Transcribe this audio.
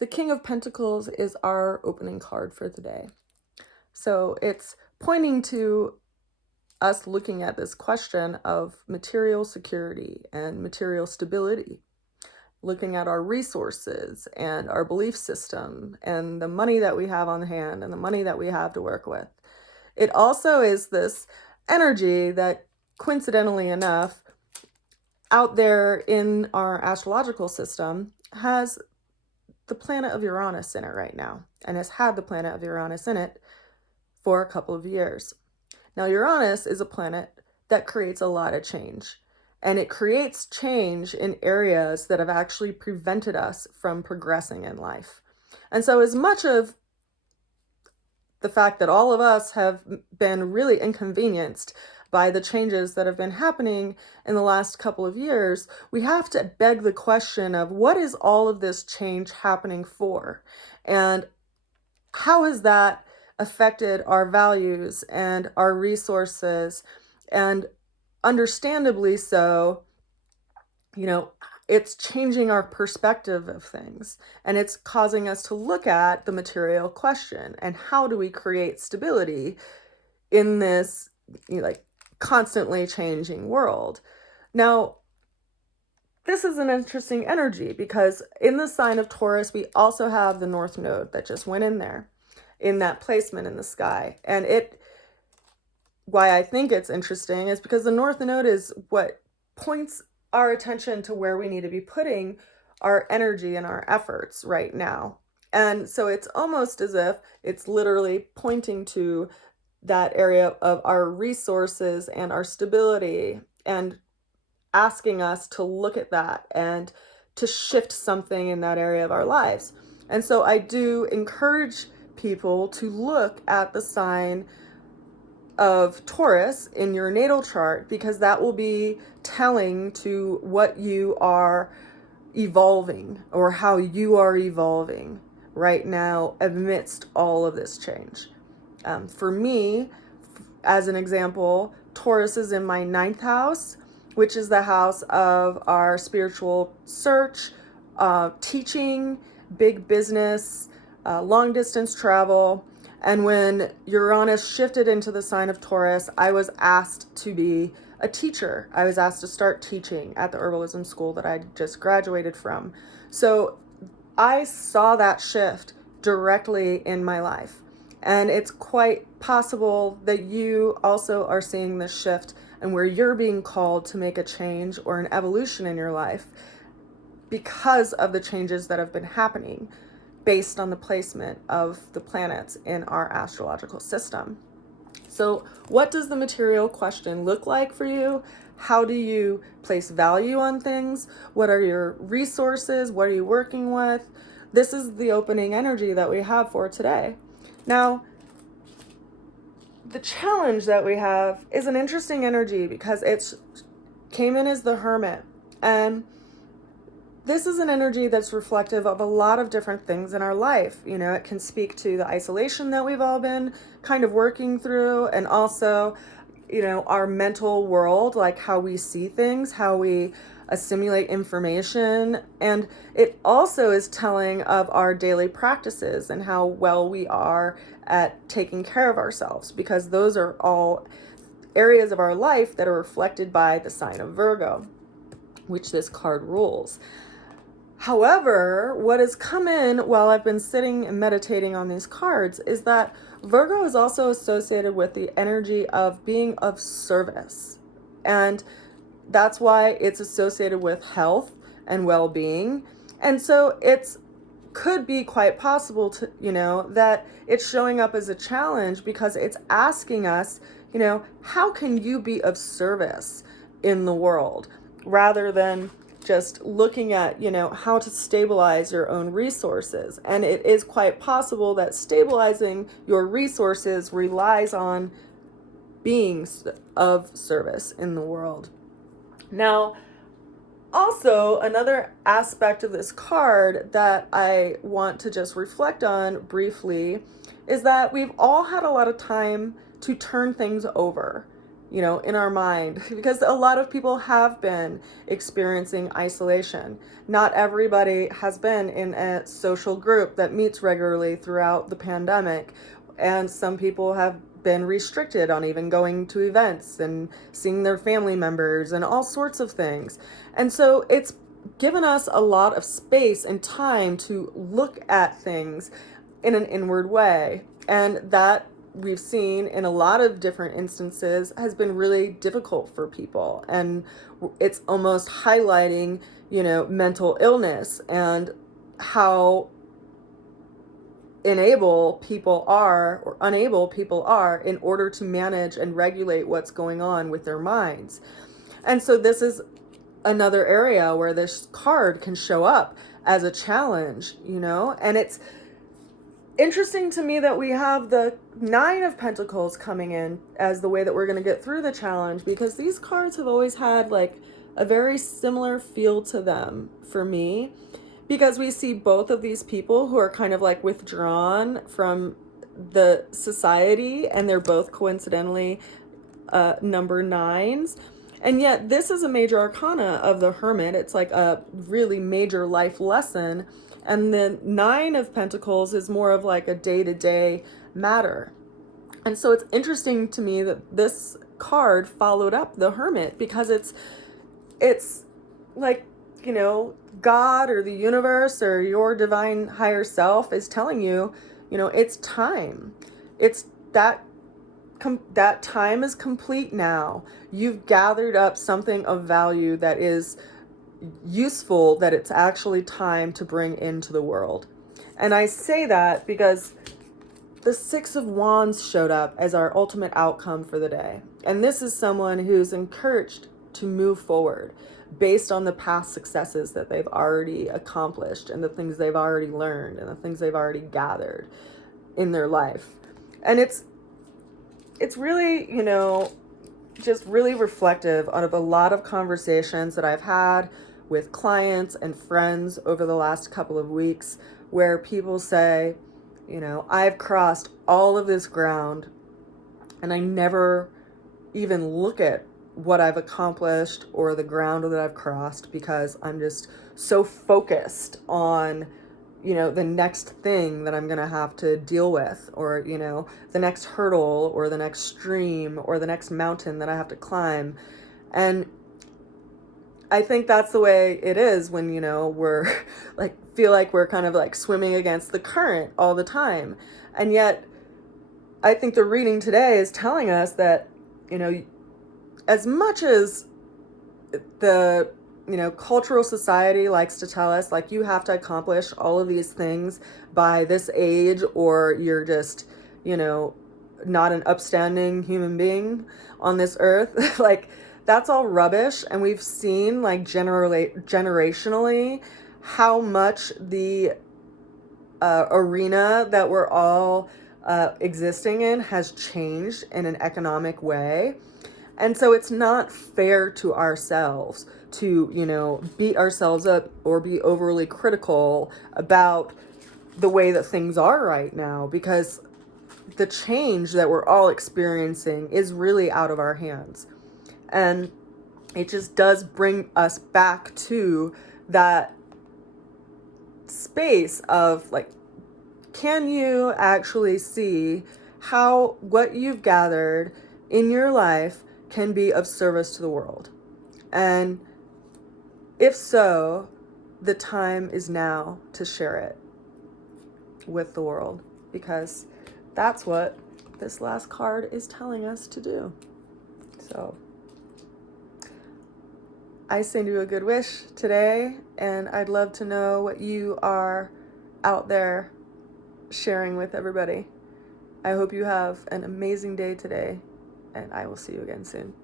The King of Pentacles is our opening card for the day. So it's pointing to us looking at this question of material security and material stability, looking at our resources and our belief system and the money that we have on hand and the money that we have to work with. It also is this energy that, coincidentally enough, out there in our astrological system has the planet of Uranus in it right now, and has had the planet of Uranus in it for a couple of years. Now, Uranus is a planet that creates a lot of change, and it creates change in areas that have actually prevented us from progressing in life. And so as much of the fact that all of us have been really inconvenienced by the changes that have been happening in the last couple of years, we have to beg the question of what is all of this change happening for? And how has that affected our values and our resources? And understandably so, it's changing our perspective of things, and it's causing us to look at the material question and how do we create stability in this constantly changing world. Now, this is an interesting energy because in the sign of Taurus, we also have the North Node that just went in there in that placement in the sky. And why I think it's interesting is because the North Node is what points our attention to where we need to be putting our energy and our efforts right now. And so it's almost as if it's literally pointing to that area of our resources and our stability and asking us to look at that and to shift something in that area of our lives. And so I do encourage people to look at the sign of Taurus in your natal chart, because that will be telling to what you are evolving or how you are evolving right now amidst all of this change. For me, as an example, Taurus is in my 9th house, which is the house of our spiritual search, teaching, big business, long distance travel. And when Uranus shifted into the sign of Taurus, I was asked to be a teacher. I was asked to start teaching at the herbalism school that I just graduated from. So I saw that shift directly in my life. And it's quite possible that you also are seeing this shift and where you're being called to make a change or an evolution in your life because of the changes that have been happening based on the placement of the planets in our astrological system. So what does the material question look like for you? How do you place value on things? What are your resources? What are you working with? This is the opening energy that we have for today. Now, the challenge that we have is an interesting energy because it came in as the Hermit. And this is an energy that's reflective of a lot of different things in our life. It can speak to the isolation that we've all been kind of working through, and also, our mental world, like how we see things, how we assimilate information. And it also is telling of our daily practices and how well we are at taking care of ourselves, because those are all areas of our life that are reflected by the sign of Virgo, which this card rules. However, what has come in while I've been sitting and meditating on these cards is that Virgo is also associated with the energy of being of service. And that's why it's associated with health and well-being. And so it's could be quite possible to, that it's showing up as a challenge because it's asking us, how can you be of service in the world, rather than just looking at, how to stabilize your own resources. And it is quite possible that stabilizing your resources relies on being of service in the world. Now, also, another aspect of this card that I want to just reflect on briefly is that we've all had a lot of time to turn things over in our mind, because a lot of people have been experiencing isolation. Not everybody has been in a social group that meets regularly throughout the pandemic, and some people have been restricted on even going to events and seeing their family members and all sorts of things. And so it's given us a lot of space and time to look at things in an inward way. And that we've seen in a lot of different instances has been really difficult for people. And it's almost highlighting, mental illness and how unable people are in order to manage and regulate what's going on with their minds. And so this is another area where this card can show up as a challenge, and it's interesting to me that we have the Nine of Pentacles coming in as the way that we're going to get through the challenge, because these cards have always had like a very similar feel to them for me, because we see both of these people who are kind of like withdrawn from the society, and they're both coincidentally number nines. And yet this is a major arcana of the Hermit. It's like a really major life lesson. And the Nine of Pentacles is more of like a day-to-day matter. And so it's interesting to me that this card followed up the Hermit, because it's like, God or the universe or your divine higher self is telling you, it's time. It's that time is complete now. You've gathered up something of value that is useful, that it's actually time to bring into the world. And I say that because the Six of Wands showed up as our ultimate outcome for the day. And this is someone who's encouraged to move forward based on the past successes that they've already accomplished and the things they've already learned and the things they've already gathered in their life. And it's really, just really reflective of a lot of conversations that I've had with clients and friends over the last couple of weeks, where people say, I've crossed all of this ground and I never even look at what I've accomplished or the ground that I've crossed, because I'm just so focused on, the next thing that I'm going to have to deal with, or, the next hurdle or the next stream or the next mountain that I have to climb. And I think that's the way it is when, we're like, feel like we're kind of like swimming against the current all the time. And yet I think the reading today is telling us that, as much as the, cultural society likes to tell us, like, you have to accomplish all of these things by this age, or you're just, not an upstanding human being on this earth. Like, that's all rubbish. And we've seen, like, generationally how much the arena that we're all existing in has changed in an economic way. And so it's not fair to ourselves to, beat ourselves up or be overly critical about the way that things are right now, because the change that we're all experiencing is really out of our hands. And it just does bring us back to that space of, like, can you actually see how what you've gathered in your life can be of service to the world? And if so, the time is now to share it with the world, because that's what this last card is telling us to do. So I send you a good wish today, and I'd love to know what you are out there sharing with everybody. I hope you have an amazing day today, and I will see you again soon.